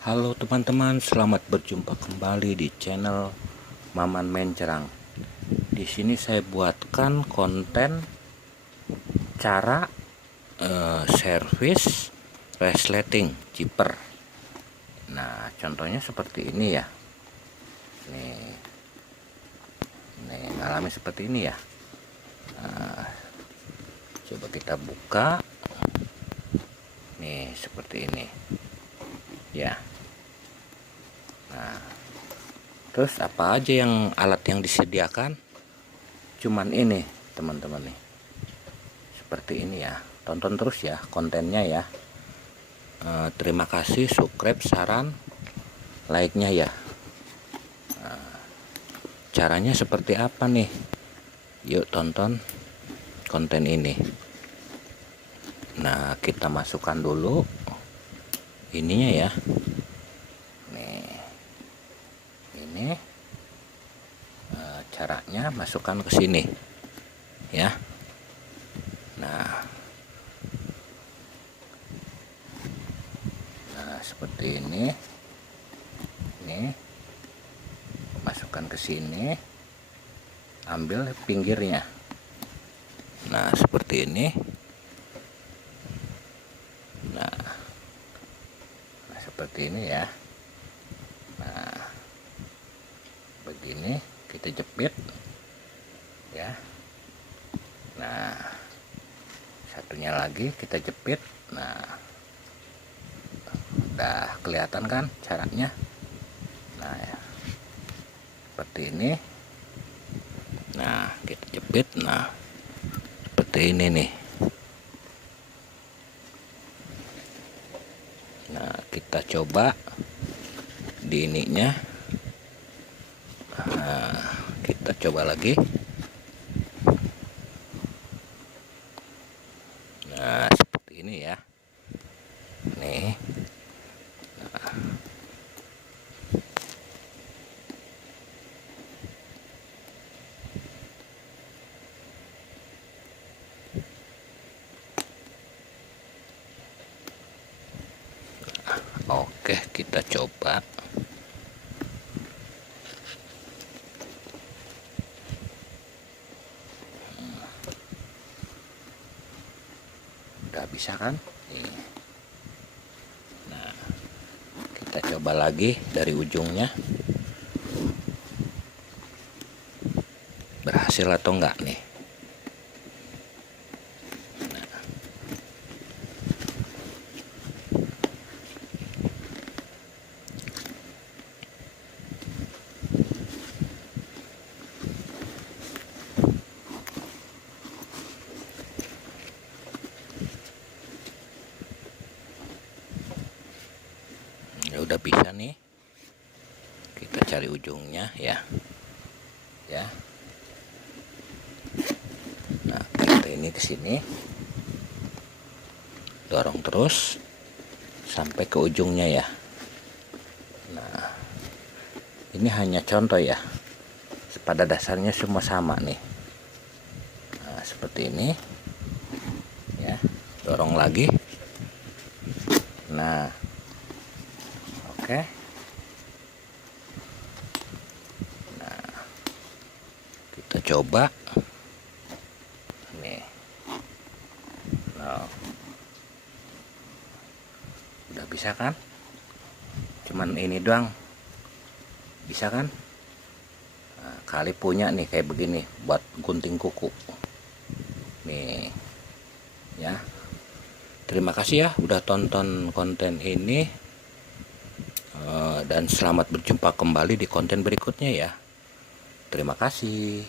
Halo teman-teman, selamat berjumpa kembali di channel Maman Mencerang. Di sini saya buatkan konten cara servis resleting chipper. Nah, contohnya seperti ini ya. Nih ngalami seperti ini ya. Nah, coba kita buka. Nih seperti ini. Ya. Nah, terus apa aja alat yang disediakan? Cuman ini teman-teman nih, seperti ini ya. Tonton terus ya kontennya ya. Terima kasih, subscribe, saran, like-nya ya. Caranya seperti apa nih? Yuk tonton konten ini. Nah, kita masukkan dulu ininya ya. Ini caranya masukkan ke sini ya. Nah, seperti ini masukkan ke sini, ambil pinggirnya. Nah seperti ini. Nah seperti ini ya. Nah begini kita jepit ya. Nah satunya lagi kita jepit. Nah udah kelihatan kan caranya. Nah ya, seperti ini. Nah kita jepit. Nah seperti ini nih. Nah kita coba di ininya. Nah, kita coba lagi. Nah seperti ini ya. Nih. Nah. Oke, kita coba. Udah bisa kan? Nah, kita coba lagi dari ujungnya. Berhasil atau enggak nih? Ya udah bisa nih. Kita cari ujungnya ya. Ya. Nah, kita ini ke sini. Dorong terus sampai ke ujungnya ya. Nah, ini hanya contoh ya. Pada dasarnya semua sama nih. Nah, seperti ini. Ya, dorong lagi. Nah, oke. Nah, kita coba. Nih. Nah, udah bisa kan? Cuman ini doang. Bisa kan? Nah, kali punya nih kayak begini buat gunting kuku. Nih. Ya. Terima kasih ya udah tonton konten ini. Dan selamat berjumpa kembali di konten berikutnya ya. Terima kasih.